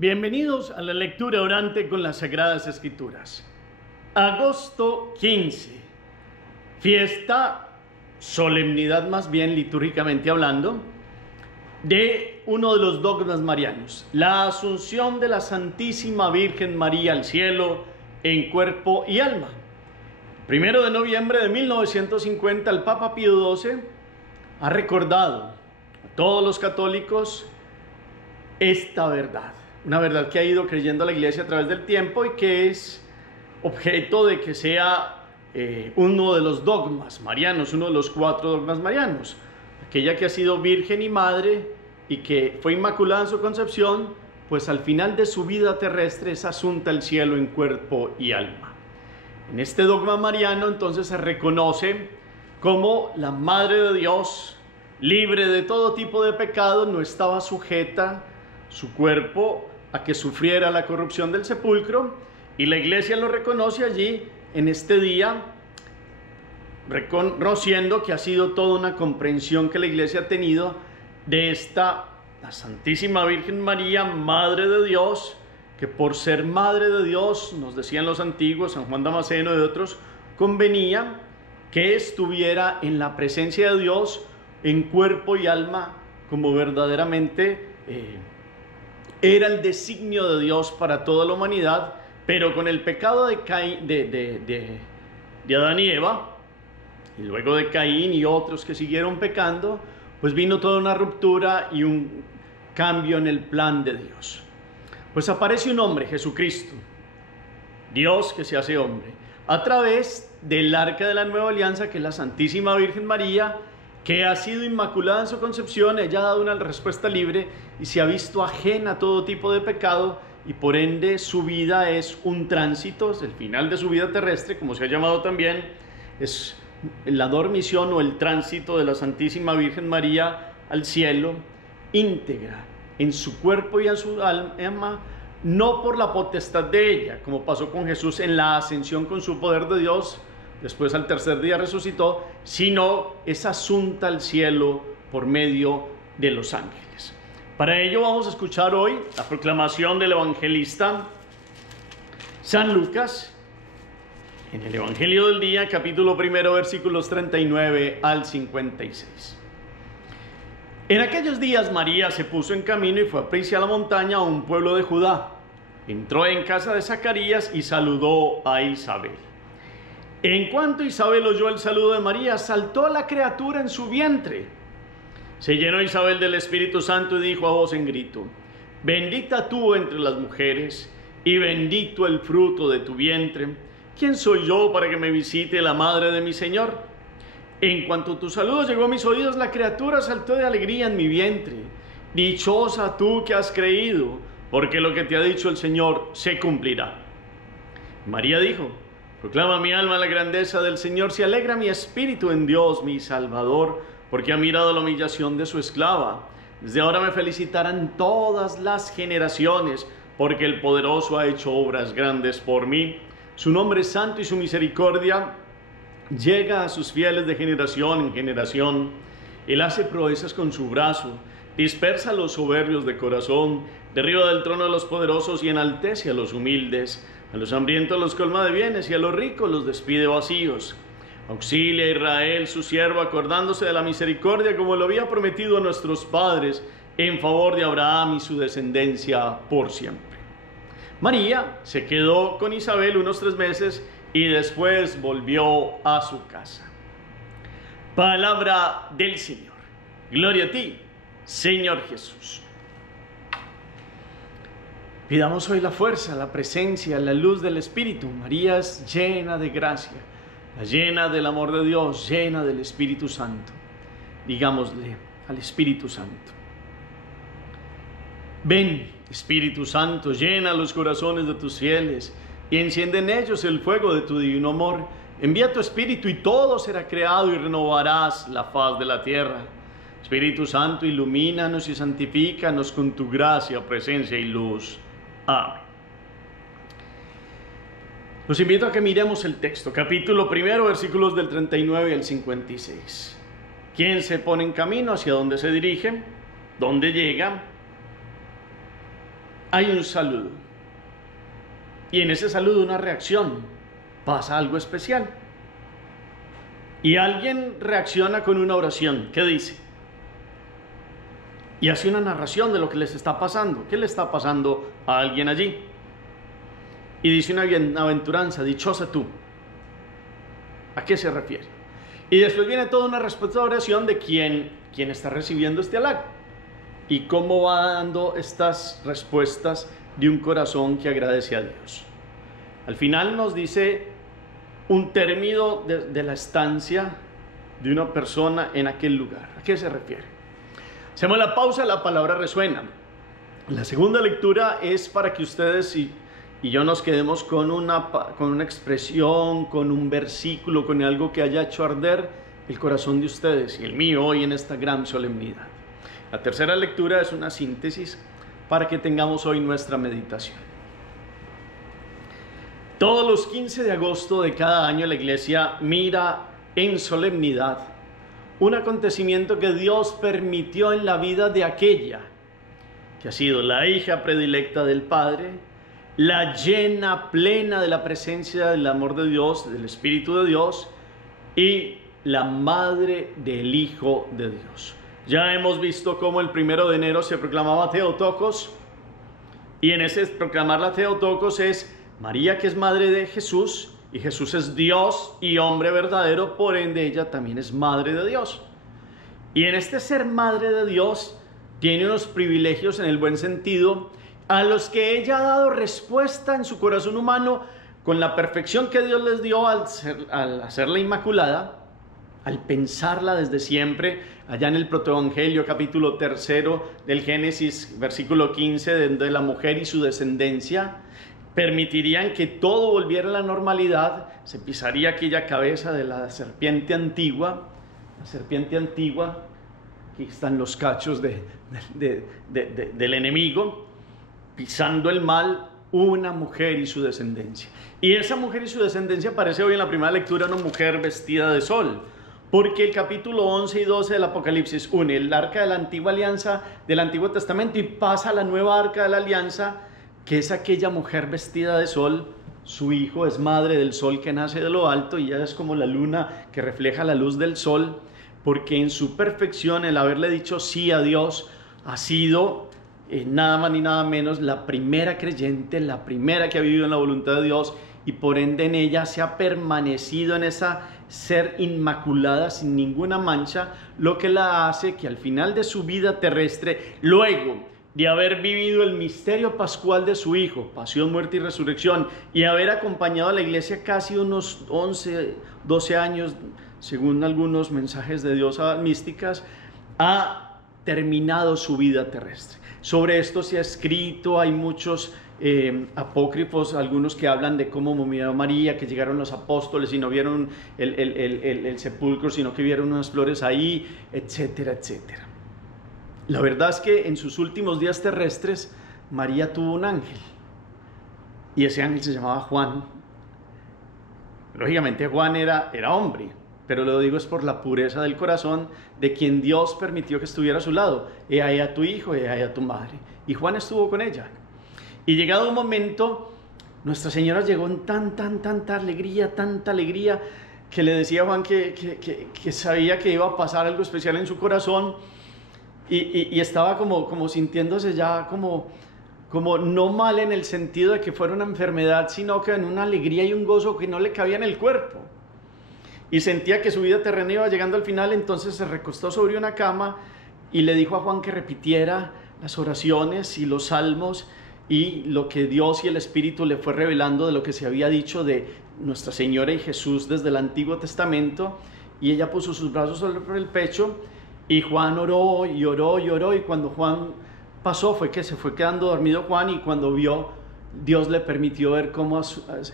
Bienvenidos a la lectura orante con las Sagradas Escrituras. Agosto 15, fiesta, solemnidad más bien litúrgicamente hablando, de uno de los dogmas marianos, la asunción de la Santísima Virgen María al cielo en cuerpo y alma. 1 de noviembre de 1950 el Papa Pío XII ha recordado a todos los católicos esta verdad. Una verdad que ha ido creyendo la Iglesia a través del tiempo y que es objeto de que sea uno de los dogmas marianos, uno de los 4 dogmas marianos. Aquella que ha sido virgen y madre y que fue inmaculada en su concepción, pues al final de su vida terrestre es asunta al cielo en cuerpo y alma. En este dogma mariano entonces se reconoce como la Madre de Dios, libre de todo tipo de pecado, no estaba sujeta su cuerpo a que sufriera la corrupción del sepulcro, y la Iglesia lo reconoce allí en este día, reconociendo que ha sido toda una comprensión que la Iglesia ha tenido de la Santísima Virgen María, Madre de Dios, que por ser Madre de Dios, nos decían los antiguos, San Juan Damasceno y otros, convenía que estuviera en la presencia de Dios en cuerpo y alma, como verdaderamente era el designio de Dios para toda la humanidad, pero con el pecado de Adán y Eva, y luego de Caín y otros que siguieron pecando, pues vino toda una ruptura y un cambio en el plan de Dios. Pues aparece un hombre, Jesucristo, Dios que se hace hombre, a través del arca de la nueva alianza, que es la Santísima Virgen María, que ha sido inmaculada en su concepción. Ella ha dado una respuesta libre y se ha visto ajena a todo tipo de pecado, y por ende su vida es un tránsito, es el final de su vida terrestre, como se ha llamado también, es la dormición o el tránsito de la Santísima Virgen María al cielo, íntegra en su cuerpo y en su alma, no por la potestad de ella, como pasó con Jesús en la ascensión con su poder de Dios. Después al tercer día resucitó, sino es asunta al cielo por medio de los ángeles. Para ello vamos a escuchar hoy la proclamación del evangelista San Lucas, en el Evangelio del día, capítulo 1, versículos 39 al 56. En aquellos días María se puso en camino y fue a prisa a la montaña, a un pueblo de Judá. Entró en casa de Zacarías y saludó a Isabel. En cuanto Isabel oyó el saludo de María, saltó la criatura en su vientre. Se llenó Isabel del Espíritu Santo y dijo a voz en grito: Bendita tú entre las mujeres, y bendito el fruto de tu vientre. ¿Quién soy yo para que me visite la madre de mi Señor? En cuanto tu saludo llegó a mis oídos, la criatura saltó de alegría en mi vientre. Dichosa tú que has creído, porque lo que te ha dicho el Señor se cumplirá. María dijo: Proclama mi alma la grandeza del Señor, se alegra mi espíritu en Dios mi Salvador, porque ha mirado la humillación de su esclava. Desde ahora me felicitarán todas las generaciones, porque el Poderoso ha hecho obras grandes por mí. Su nombre es santo y su misericordia llega a sus fieles de generación en generación. Él hace proezas con su brazo, dispersa a los soberbios de corazón, derriba del trono a los poderosos y enaltece a los humildes. A los hambrientos los colma de bienes y a los ricos los despide vacíos. Auxilia a Israel su siervo, acordándose de la misericordia como lo había prometido a nuestros padres, en favor de Abraham y su descendencia por siempre. María se quedó con Isabel unos 3 meses y después volvió a su casa. Palabra del Señor. Gloria a ti, Señor Jesús. Pidamos hoy la fuerza, la presencia, la luz del Espíritu. María es llena de gracia, llena del amor de Dios, llena del Espíritu Santo. Digámosle al Espíritu Santo: Ven, Espíritu Santo, llena los corazones de tus fieles y enciende en ellos el fuego de tu divino amor. Envía tu Espíritu y todo será creado y renovarás la faz de la tierra. Espíritu Santo, ilumínanos y santifícanos con tu gracia, presencia y luz. Amén. Los invito a que miremos el texto, capítulo 1, versículos del 39 al 56. ¿Quién se pone en camino? ¿Hacia dónde se dirige? ¿Dónde llega? hay un saludo. Y en ese saludo una reacción, pasa algo especial. Y alguien reacciona con una oración. ¿Qué dice? Y hace una narración de lo que les está pasando. ¿Qué le está pasando a alguien allí? Y dice una bienaventuranza, dichosa tú. ¿A qué se refiere? Y después viene toda una respuesta de oración de quién está recibiendo este halago. Y cómo va dando estas respuestas de un corazón que agradece a Dios. Al final nos dice un término de la estancia de una persona en aquel lugar. ¿A qué se refiere? Hacemos la pausa, la palabra resuena. La segunda lectura es para que ustedes y yo nos quedemos con una expresión, con un versículo, con algo que haya hecho arder el corazón de ustedes y el mío hoy en esta gran solemnidad. La tercera lectura es una síntesis para que tengamos hoy nuestra meditación. Todos los 15 de agosto de cada año la iglesia mira en solemnidad un acontecimiento que Dios permitió en la vida de aquella que ha sido la hija predilecta del Padre, la llena, plena de la presencia del amor de Dios, del Espíritu de Dios, y la madre del Hijo de Dios. Ya hemos visto cómo el 1 de enero se proclamaba Theotokos, y en ese proclamar la Theotokos es María, que es madre de Jesús, y Jesús es Dios y hombre verdadero, por ende ella también es madre de Dios. Y en este ser madre de Dios tiene unos privilegios en el buen sentido, a los que ella ha dado respuesta en su corazón humano con la perfección que Dios les dio al hacerla inmaculada, al pensarla desde siempre. Allá en el protoevangelio, capítulo 3 del Génesis, versículo 15, de la mujer y su descendencia, permitirían que todo volviera a la normalidad. Se pisaría aquella cabeza de la serpiente antigua. La serpiente antigua, aquí están los cachos del enemigo, pisando el mal, una mujer y su descendencia. Y esa mujer y su descendencia aparece hoy en la primera lectura una mujer vestida de sol, porque el capítulo 11 y 12 del Apocalipsis une el arca de la antigua alianza del Antiguo Testamento y pasa a la nueva arca de la alianza, que es aquella mujer vestida de sol. Su hijo es madre del sol que nace de lo alto, y ella es como la luna que refleja la luz del sol, porque en su perfección, el haberle dicho sí a Dios, ha sido nada más ni nada menos la primera creyente, la primera que ha vivido en la voluntad de Dios, y por ende en ella se ha permanecido en esa ser inmaculada, sin ninguna mancha, lo que la hace que al final de su vida terrestre, luego de haber vivido el misterio pascual de su Hijo, pasión, muerte y resurrección, y haber acompañado a la iglesia casi unos 11, 12 años, según algunos mensajes de Dios místicas, ha terminado su vida terrestre. Sobre esto se ha escrito, hay muchos apócrifos, algunos que hablan de cómo murió María, que llegaron los apóstoles y no vieron el sepulcro, sino que vieron unas flores ahí, etcétera, etcétera. La verdad es que en sus últimos días terrestres, María tuvo un ángel, y ese ángel se llamaba Juan. Lógicamente Juan era hombre, pero lo digo es por la pureza del corazón de quien Dios permitió que estuviera a su lado. He ahí a tu hijo, he ahí a tu madre. Y Juan estuvo con ella. Y llegado un momento, Nuestra Señora llegó en tanta alegría, que le decía a Juan que sabía que iba a pasar algo especial en su corazón, y estaba como sintiéndose ya como no mal en el sentido de que fuera una enfermedad, sino que en una alegría y un gozo que no le cabía en el cuerpo. Y sentía que su vida terrena iba llegando al final. Entonces se recostó sobre una cama y le dijo a Juan que repitiera las oraciones y los salmos y lo que Dios y el Espíritu le fue revelando de lo que se había dicho de Nuestra Señora y Jesús desde el Antiguo Testamento. Y ella puso sus brazos sobre el pecho, y Juan oró y oró y oró, y cuando Juan pasó fue que se fue quedando dormido Juan, y cuando vio, Dios le permitió ver cómo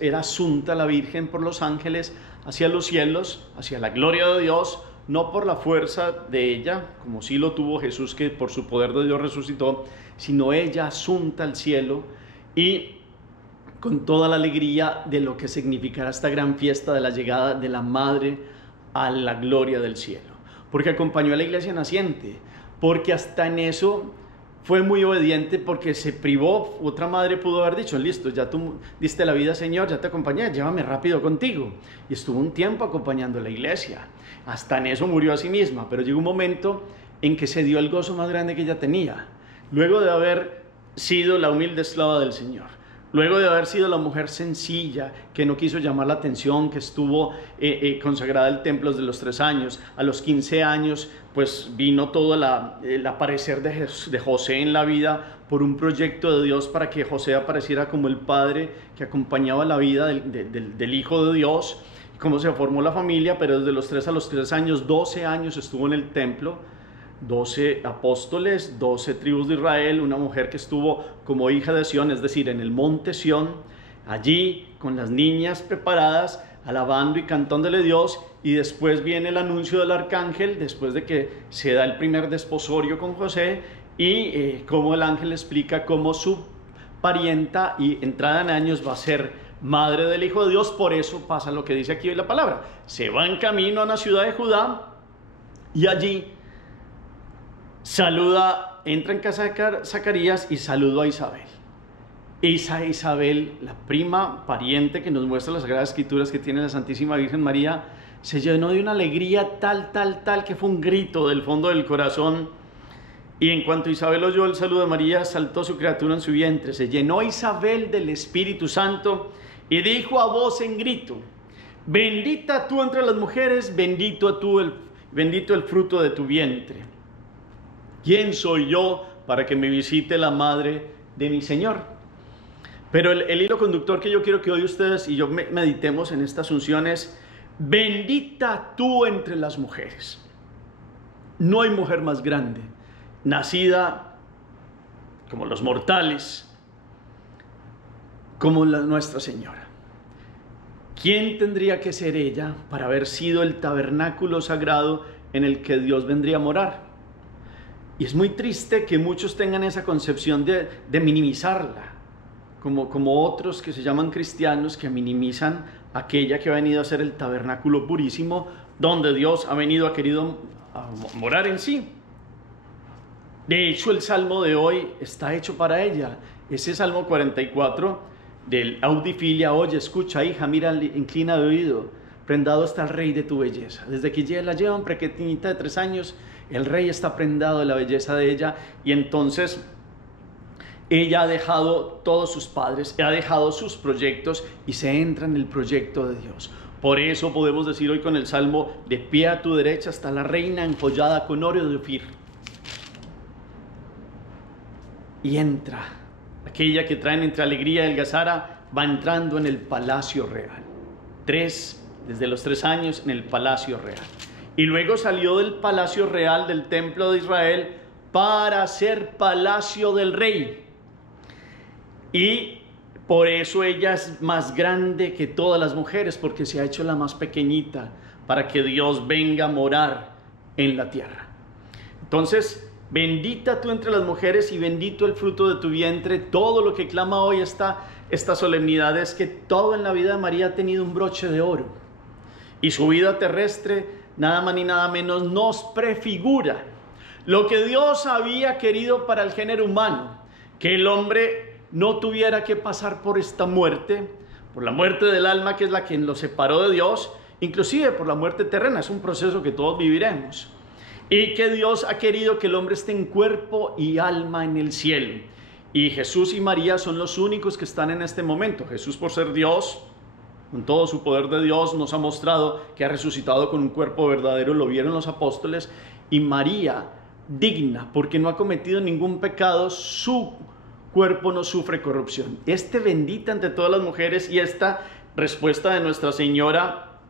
era asunta la Virgen por los ángeles hacia los cielos, hacia la gloria de Dios, no por la fuerza de ella, como sí lo tuvo Jesús, que por su poder de Dios resucitó, sino ella asunta al cielo, y con toda la alegría de lo que significará esta gran fiesta de la llegada de la Madre a la gloria del cielo, porque acompañó a la iglesia naciente, porque hasta en eso fue muy obediente porque se privó. Otra madre pudo haber dicho, listo, ya tú diste la vida, Señor, ya te acompañé, llévame rápido contigo. Y estuvo un tiempo acompañando a la iglesia. Hasta en eso murió a sí misma, pero llegó un momento en que se dio el gozo más grande que ella tenía. Luego de haber sido la humilde esclava del Señor, luego de haber sido la mujer sencilla, que no quiso llamar la atención, que estuvo consagrada al templo desde los 3 años, a los 15 años, pues vino todo el aparecer de José en la vida por un proyecto de Dios para que José apareciera como el padre que acompañaba la vida del Hijo de Dios, cómo se formó la familia, pero desde los 3 a los 3 años, 12 años estuvo en el templo, 12 apóstoles, 12 tribus de Israel, una mujer que estuvo como hija de Sión, es decir, en el monte Sión, allí con las niñas preparadas, alabando y cantándole a Dios, y después viene el anuncio del arcángel, después de que se da el primer desposorio con José, y cómo el ángel explica cómo su parienta y entrada en años va a ser madre del Hijo de Dios. Por eso pasa lo que dice aquí hoy la palabra, se va en camino a una ciudad de Judá, y allí entra en casa de Zacarías y saludó a Isabel. Esa Isabel, la prima pariente que nos muestra las Sagradas Escrituras que tiene la Santísima Virgen María, se llenó de una alegría tal, que fue un grito del fondo del corazón. Y en cuanto Isabel oyó el saludo de María, saltó su criatura en su vientre. Se llenó Isabel del Espíritu Santo y dijo a voz en grito: bendita tú entre las mujeres, bendito el fruto de tu vientre. ¿Quién soy yo para que me visite la madre de mi Señor? Pero el hilo conductor que yo quiero que hoy ustedes y yo meditemos en esta asunción es: bendita tú entre las mujeres. No hay mujer más grande, nacida como los mortales, como Nuestra Señora. ¿Quién tendría que ser ella para haber sido el tabernáculo sagrado en el que Dios vendría a morar? Y es muy triste que muchos tengan esa concepción de minimizarla, como otros que se llaman cristianos, que minimizan aquella que ha venido a ser el tabernáculo purísimo, donde Dios ha querido morar en sí. De hecho, el salmo de hoy está hecho para ella. Ese Salmo 44 del Audifilia: oye, escucha, hija, mira, inclina de oído, prendado está el Rey de tu belleza. Desde que la llevan pequeñita de 3 años, el Rey está prendado de la belleza de ella, y entonces ella ha dejado todos sus padres, ha dejado sus proyectos y se entra en el proyecto de Dios. Por eso podemos decir hoy con el Salmo: de pie a tu derecha está la reina enjollada con oro de Ofir. Y entra, aquella que traen entre alegría y algazara, va entrando en el palacio real. Desde los 3 años en el palacio real. Y luego salió del palacio real del templo de Israel para ser palacio del rey. Y por eso ella es más grande que todas las mujeres, porque se ha hecho la más pequeñita para que Dios venga a morar en la tierra. Entonces, bendita tú entre las mujeres y bendito el fruto de tu vientre. Todo lo que clama hoy esta solemnidad es que todo en la vida de María ha tenido un broche de oro. Y su vida terrestre, nada más ni nada menos, nos prefigura lo que Dios había querido para el género humano: que el hombre no tuviera que pasar por esta muerte, por la muerte del alma, que es la que lo separó de Dios, inclusive por la muerte terrena. Es un proceso que todos viviremos, y que Dios ha querido que el hombre esté en cuerpo y alma en el cielo. Y Jesús y María son los únicos que están en este momento. Jesús, por ser Dios, con todo su poder de Dios, nos ha mostrado que ha resucitado con un cuerpo verdadero, lo vieron los apóstoles. Y María, digna, porque no ha cometido ningún pecado, su cuerpo no sufre corrupción. Bendita entre todas las mujeres, y esta respuesta de Nuestra Señora: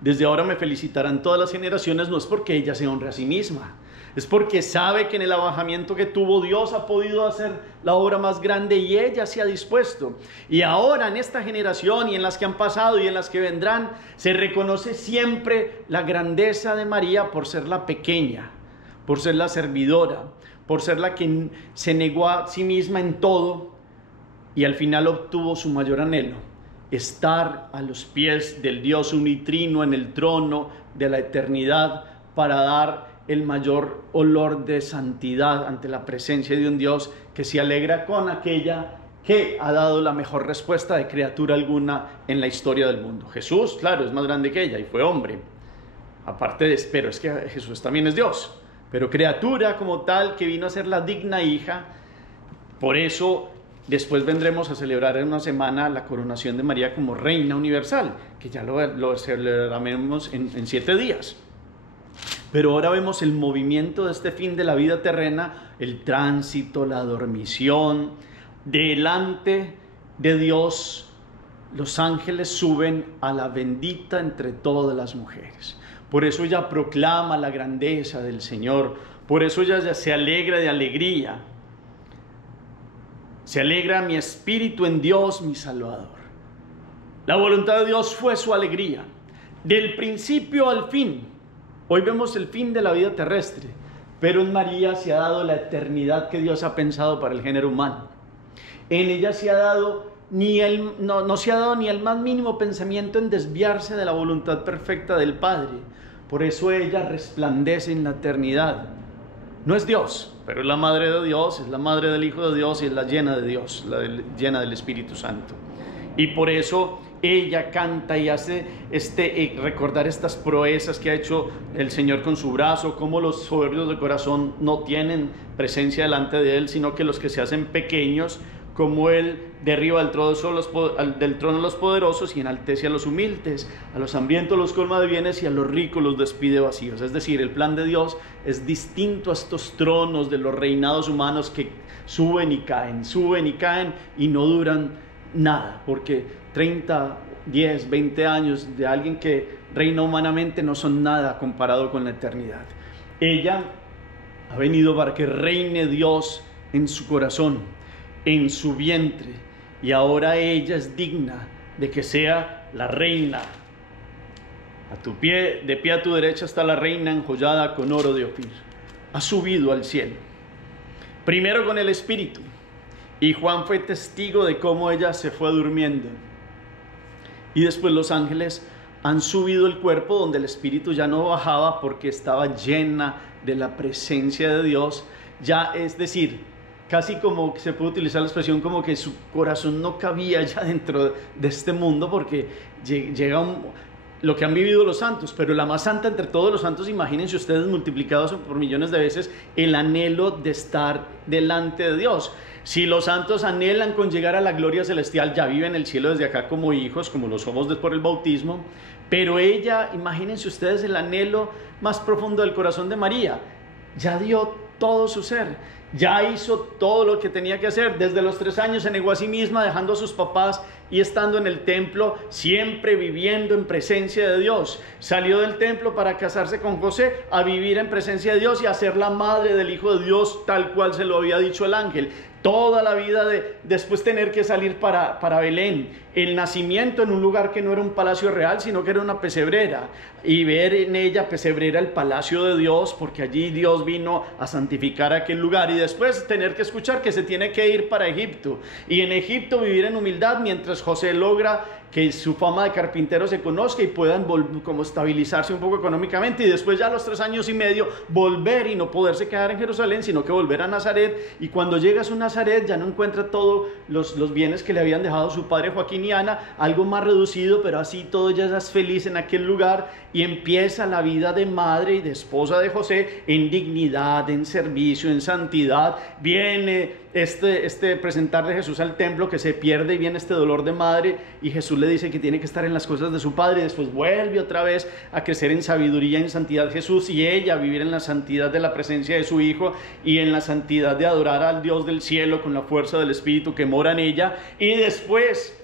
desde ahora me felicitarán todas las generaciones, no es porque ella se honre a sí misma, es porque sabe que en el abajamiento que tuvo, Dios ha podido hacer la obra más grande y ella se ha dispuesto. Y ahora, en esta generación y en las que han pasado y en las que vendrán, se reconoce siempre la grandeza de María por ser la pequeña, por ser la servidora, por ser la que se negó a sí misma en todo y al final obtuvo su mayor anhelo: estar a los pies del Dios unitrino en el trono de la eternidad, para dar el mayor olor de santidad ante la presencia de un Dios que se alegra con aquella que ha dado la mejor respuesta de criatura alguna en la historia del mundo. Jesús, claro, es más grande que ella y fue hombre. Aparte de, pero es que Jesús también es Dios, pero criatura como tal que vino a ser la digna hija. Por eso después vendremos a celebrar en una semana la coronación de María como Reina Universal, que ya lo celebraremos en 7 días. Pero ahora vemos el movimiento de este fin de la vida terrena, el tránsito, la dormición. Delante de Dios, los ángeles suben a la bendita entre todas las mujeres. Por eso ella proclama la grandeza del Señor. Por eso ella se alegra de alegría. Se alegra mi espíritu en Dios, mi Salvador. La voluntad de Dios fue su alegría. Del principio al fin. Hoy vemos el fin de la vida terrestre. Pero en María se ha dado la eternidad que Dios ha pensado para el género humano. En ella se ha dado no se ha dado ni el más mínimo pensamiento en desviarse de la voluntad perfecta del Padre. Por eso ella resplandece en la eternidad. No es Dios, pero es la madre de Dios, es la madre del Hijo de Dios y es la llena de Dios, llena del Espíritu Santo. Y por eso ella canta y hace recordar estas proezas que ha hecho el Señor con su brazo, como los soberbios de corazón no tienen presencia delante de Él, sino que los que se hacen pequeños, como Él derriba del trono los poderosos y enaltece a los humildes, a los hambrientos los colma de bienes y a los ricos los despide vacíos. Es decir, el plan de Dios es distinto a estos tronos de los reinados humanos que suben y caen y no duran nada, porque 30, 10, 20 años de alguien que reina humanamente no son nada comparado con la eternidad. Ella ha venido para que reine Dios en su corazón, en su vientre, y ahora ella es digna de que sea la reina. De pie a tu derecha está la reina enjollada con oro de Ofir. Ha subido al cielo, primero con el Espíritu, y Juan fue testigo de cómo ella se fue durmiendo. Y después los ángeles han subido el cuerpo donde el Espíritu ya no bajaba porque estaba llena de la presencia de Dios. Ya, es decir, casi como se puede utilizar la expresión como que su corazón no cabía ya dentro de este mundo, porque llega lo que han vivido los santos, pero la más santa entre todos los santos, imagínense ustedes multiplicados por millones de veces, el anhelo de estar delante de Dios. Si los santos anhelan con llegar a la gloria celestial, ya viven en el cielo desde acá como hijos, como lo somos por el bautismo, pero ella, imagínense ustedes el anhelo más profundo del corazón de María, ya dio todo su ser, ya hizo todo lo que tenía que hacer. Desde los 3 años se negó a sí misma, dejando a sus papás y estando en el templo, siempre viviendo en presencia de Dios. Salió del templo para casarse con José, a vivir en presencia de Dios y a ser la madre del Hijo de Dios, tal cual se lo había dicho el ángel. Toda la vida después tener que salir para Belén, el nacimiento en un lugar que no era un palacio real, sino que era una pesebrera, y ver en ella pesebrera el palacio de Dios, porque allí Dios vino a santificar aquel lugar, y después tener que escuchar que se tiene que ir para Egipto, y en Egipto vivir en humildad mientras José logra que su fama de carpintero se conozca y puedan como estabilizarse un poco económicamente, y después ya a los 3 años y medio volver y no poderse quedar en Jerusalén, sino que volver a Nazaret. Y cuando llega a su Nazaret ya no encuentra todos los bienes que le habían dejado su padre Joaquín y Ana, algo más reducido, pero así todo ella es feliz en aquel lugar, y empieza la vida de madre y de esposa de José en dignidad, en servicio, en santidad. Viene presentar de Jesús al templo, que se pierde, y viene este dolor de madre, y Jesús le dice que tiene que estar en las cosas de su padre, y después vuelve otra vez a crecer en sabiduría, en santidad Jesús, y ella a vivir en la santidad de la presencia de su Hijo, y en la santidad de adorar al Dios del cielo con la fuerza del Espíritu que mora en ella. Y después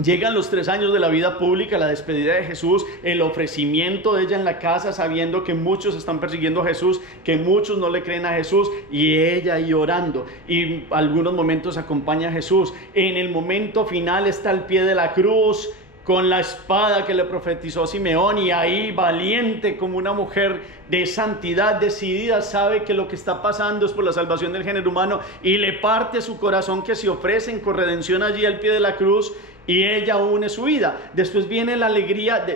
llegan los 3 años de la vida pública, la despedida de Jesús, el ofrecimiento de ella en la casa, sabiendo que muchos están persiguiendo a Jesús, que muchos no le creen a Jesús, y ella ahí orando, y algunos momentos acompaña a Jesús. En el momento final está al pie de la cruz, con la espada que le profetizó Simeón, y ahí valiente como una mujer de santidad, decidida, sabe que lo que está pasando es por la salvación del género humano, y le parte su corazón, que se ofrece en corredención allí al pie de la cruz, y ella une su vida. Después viene la alegría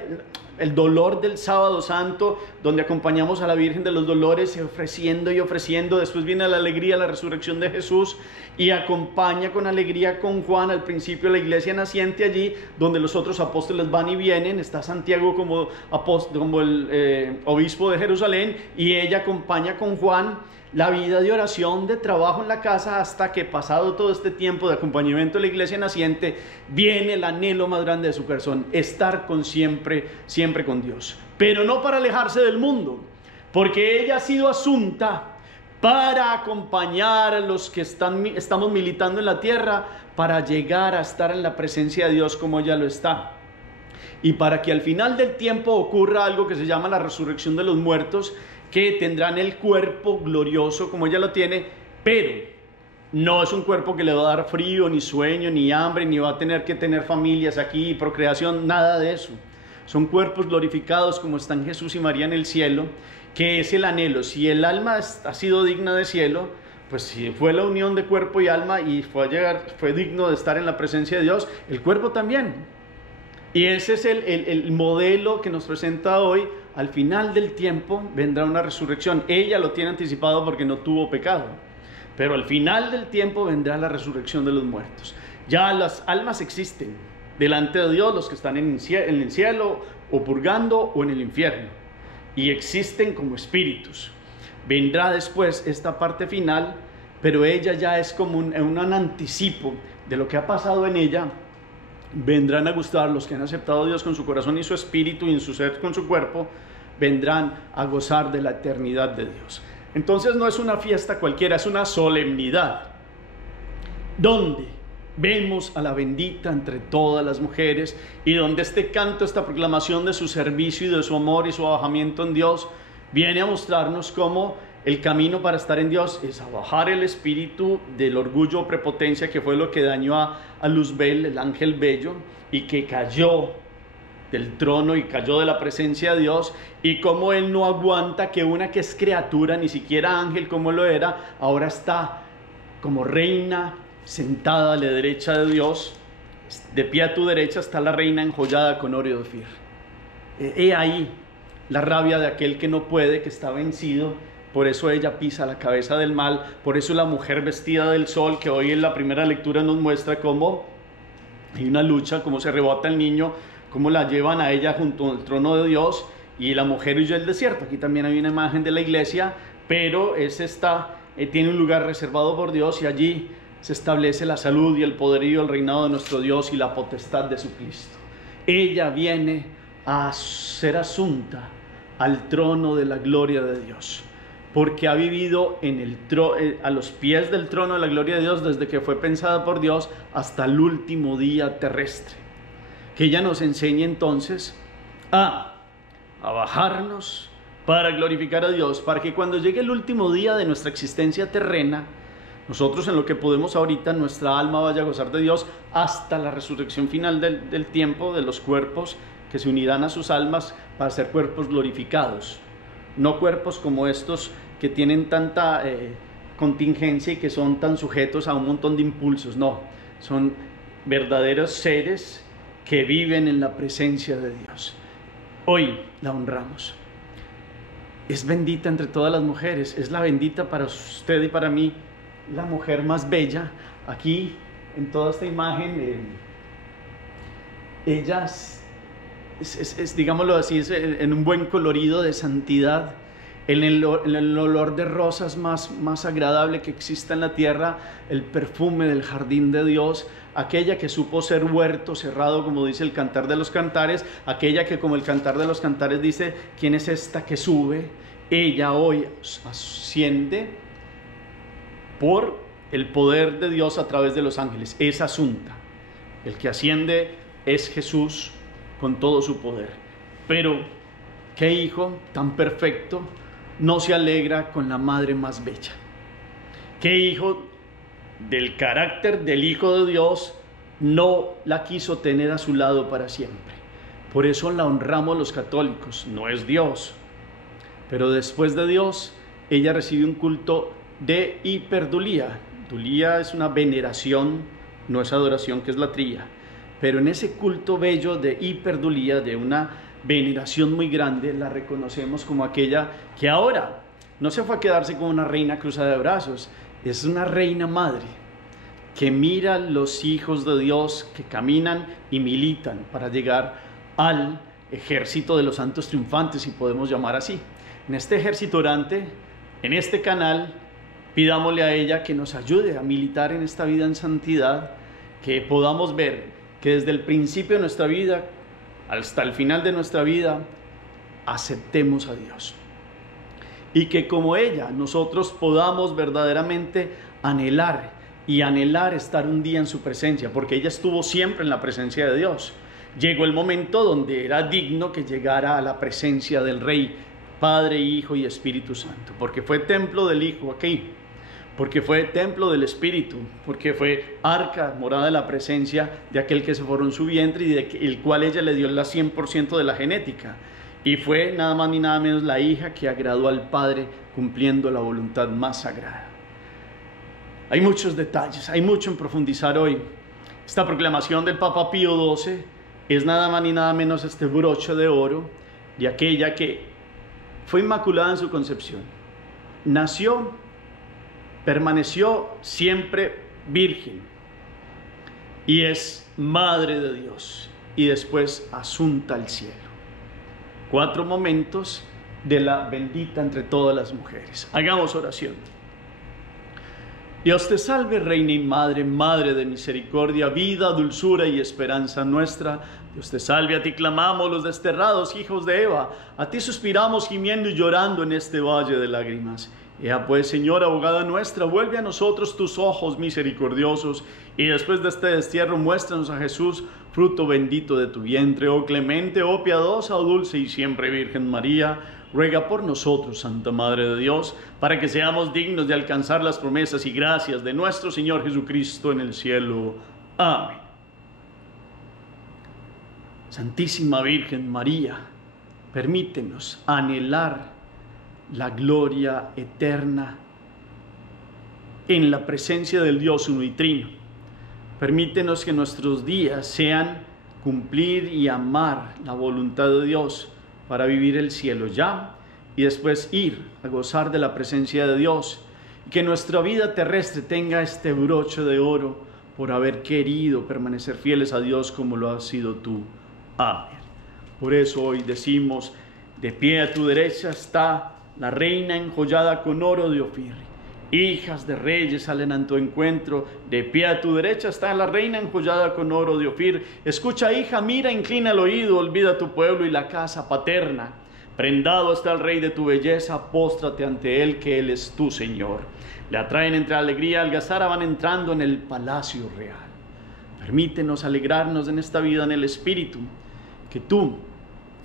el dolor del sábado santo, donde acompañamos a la Virgen de los Dolores ofreciendo y ofreciendo. Después viene la alegría, la resurrección de Jesús, y acompaña con alegría con Juan al principio la iglesia naciente allí, donde los otros apóstoles van y vienen. Está Santiago como el obispo de Jerusalén, y ella acompaña con Juan la vida de oración, de trabajo en la casa, hasta que pasado todo este tiempo de acompañamiento de la iglesia naciente, viene el anhelo más grande de su corazón: estar siempre con Dios. Pero no para alejarse del mundo, porque ella ha sido asunta para acompañar a los que estamos militando en la tierra, para llegar a estar en la presencia de Dios como ella lo está. Y para que al final del tiempo ocurra algo que se llama la resurrección de los muertos, que tendrán el cuerpo glorioso como ella lo tiene, pero no es un cuerpo que le va a dar frío, ni sueño, ni hambre, ni va a tener que tener familias aquí, procreación, nada de eso. Son cuerpos glorificados como están Jesús y María en el cielo, que es el anhelo. Si el alma ha sido digna de cielo, pues si fue la unión de cuerpo y alma y fue digno de estar en la presencia de Dios, el cuerpo también. Y ese es el modelo que nos presenta hoy. Al final del tiempo vendrá una resurrección. Ella lo tiene anticipado porque no tuvo pecado, pero al final del tiempo vendrá la resurrección de los muertos. Ya las almas existen delante de Dios, los que están en el cielo o purgando o en el infierno, y existen como espíritus. Vendrá después esta parte final, pero ella ya es como un anticipo de lo que ha pasado en ella. Vendrán a gustar los que han aceptado a Dios con su corazón y su espíritu, y en su ser con su cuerpo, vendrán a gozar de la eternidad de Dios. Entonces no es una fiesta cualquiera, es una solemnidad, donde vemos a la bendita entre todas las mujeres, y donde este canto, esta proclamación de su servicio y de su amor y su abajamiento en Dios, viene a mostrarnos cómo el camino para estar en Dios es a bajar el espíritu del orgullo o prepotencia, que fue lo que dañó a Luzbel, el ángel bello, y que cayó del trono y cayó de la presencia de Dios, y cómo él no aguanta que una que es criatura, ni siquiera ángel como lo era, ahora está como reina sentada a la derecha de Dios. De pie a tu derecha está la reina enjollada con oro y Ofir. He ahí la rabia de aquel que no puede, que está vencido. Por eso ella pisa la cabeza del mal. Por eso la mujer vestida del sol, que hoy en la primera lectura nos muestra cómo hay una lucha, cómo se rebota el niño, cómo la llevan a ella junto al trono de Dios, y la mujer huyó del desierto. Aquí también hay una imagen de la iglesia, pero tiene un lugar reservado por Dios, y allí se establece la salud y el poderío, el reinado de nuestro Dios y la potestad de su Cristo. Ella viene a ser asunta al trono de la gloria de Dios, porque ha vivido a los pies del trono de la gloria de Dios desde que fue pensada por Dios hasta el último día terrestre. Que ella nos enseñe entonces a bajarnos para glorificar a Dios, para que cuando llegue el último día de nuestra existencia terrena, nosotros, en lo que podemos ahorita, nuestra alma vaya a gozar de Dios hasta la resurrección final del tiempo, de los cuerpos que se unirán a sus almas para ser cuerpos glorificados. No cuerpos como estos que tienen tanta contingencia y que son tan sujetos a un montón de impulsos. No, son verdaderos seres que viven en la presencia de Dios. Hoy la honramos. Es bendita entre todas las mujeres. Es la bendita para usted y para mí, la mujer más bella. Aquí en toda esta imagen, ella digámoslo así, es en un buen colorido de santidad, en el olor de rosas más agradable que exista en la tierra, el perfume del jardín de Dios, aquella que supo ser huerto cerrado, como dice el Cantar de los Cantares, aquella que, como el Cantar de los Cantares dice, ¿quién es esta que sube? Ella hoy asciende por el poder de Dios a través de los ángeles. Es asunta. El que asciende es Jesús con todo su poder. Pero ¿qué hijo tan perfecto no se alegra con la madre más bella? ¿Qué hijo del carácter del Hijo de Dios no la quiso tener a su lado para siempre? Por eso la honramos los católicos. No es Dios, pero después de Dios, ella recibe un culto de hiperdulía. Dulía es una veneración, no es adoración, que es latría. Pero en ese culto bello de hiperdulía, de una veneración muy grande, la reconocemos como aquella que ahora no se fue a quedarse como una reina cruzada de brazos, es una reina madre que mira a los hijos de Dios que caminan y militan para llegar al ejército de los santos triunfantes, si podemos llamar así. En este ejército orante, en este canal, pidámosle a ella que nos ayude a militar en esta vida en santidad, que podamos ver que desde el principio de nuestra vida hasta el final de nuestra vida aceptemos a Dios. Y que como ella nosotros podamos verdaderamente anhelar estar un día en su presencia, porque ella estuvo siempre en la presencia de Dios. Llegó el momento donde era digno que llegara a la presencia del Rey, Padre, Hijo y Espíritu Santo, porque fue templo del Hijo aquí, porque fue templo del Espíritu, porque fue arca, morada de la presencia de aquel que se formó en su vientre y el cual ella le dio el 100% de la genética. Y fue nada más ni nada menos la hija que agradó al Padre cumpliendo la voluntad más sagrada. Hay muchos detalles, hay mucho en profundizar hoy. Esta proclamación del Papa Pío XII es nada más ni nada menos este broche de oro de aquella que fue inmaculada en su concepción. Nació, permaneció siempre virgen y es madre de Dios y después asunta al cielo. 4 momentos de la bendita entre todas las mujeres. Hagamos oración. Dios te salve, Reina y Madre, Madre de misericordia, vida, dulzura y esperanza nuestra. Dios te salve, a ti clamamos los desterrados hijos de Eva, a ti suspiramos gimiendo y llorando en este valle de lágrimas. Ea pues, Señora, abogada nuestra, vuelve a nosotros tus ojos misericordiosos, y después de este destierro muéstranos a Jesús, fruto bendito de tu vientre. Oh clemente, oh piadosa, oh dulce y siempre Virgen María, ruega por nosotros, Santa Madre de Dios, para que seamos dignos de alcanzar las promesas y gracias de nuestro Señor Jesucristo en el cielo. Amén. Santísima Virgen María, permítenos anhelar la gloria eterna en la presencia del Dios uno y trino. Permítenos que nuestros días sean cumplir y amar la voluntad de Dios para vivir el cielo ya y después ir a gozar de la presencia de Dios, y que nuestra vida terrestre tenga este broche de oro por haber querido permanecer fieles a Dios como lo has sido tú. Amén. Por eso hoy decimos: de pie a tu derecha está la reina enjollada con oro de Ofir. Hijas de reyes salen a tu encuentro. De pie a tu derecha está la reina enjollada con oro de Ofir. Escucha, hija, mira, inclina el oído, olvida tu pueblo y la casa paterna. Prendado está el rey de tu belleza, póstrate ante él, que él es tu Señor. Le atraen entre alegría y algazara, van entrando en el palacio real. Permítenos alegrarnos en esta vida en el Espíritu, que tú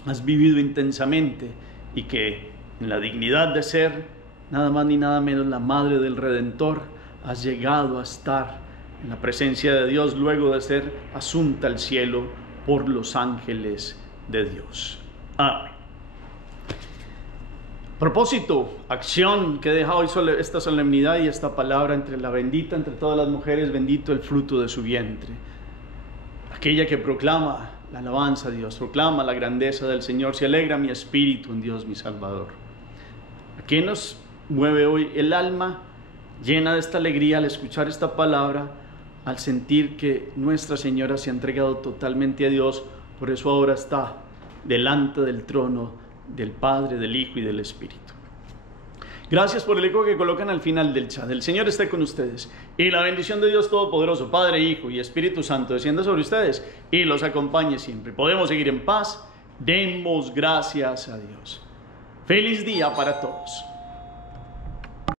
has vivido intensamente y que en la dignidad de ser nada más ni nada menos la Madre del Redentor, has llegado a estar en la presencia de Dios luego de ser asunta al cielo por los ángeles de Dios. Amén. Propósito, acción que deja hoy esta solemnidad y esta palabra: entre la bendita, entre todas las mujeres, bendito el fruto de su vientre. Aquella que proclama la alabanza a Dios, proclama la grandeza del Señor, se alegra mi espíritu en Dios mi Salvador. ¿A qué nos mueve hoy el alma llena de esta alegría al escuchar esta palabra, al sentir que Nuestra Señora se ha entregado totalmente a Dios? Por eso ahora está delante del trono del Padre, del Hijo y del Espíritu. Gracias por el eco que colocan al final del chat. El Señor esté con ustedes y la bendición de Dios Todopoderoso, Padre, Hijo y Espíritu Santo, descienda sobre ustedes y los acompañe siempre. Podemos seguir en paz. Demos gracias a Dios. Feliz día para todos.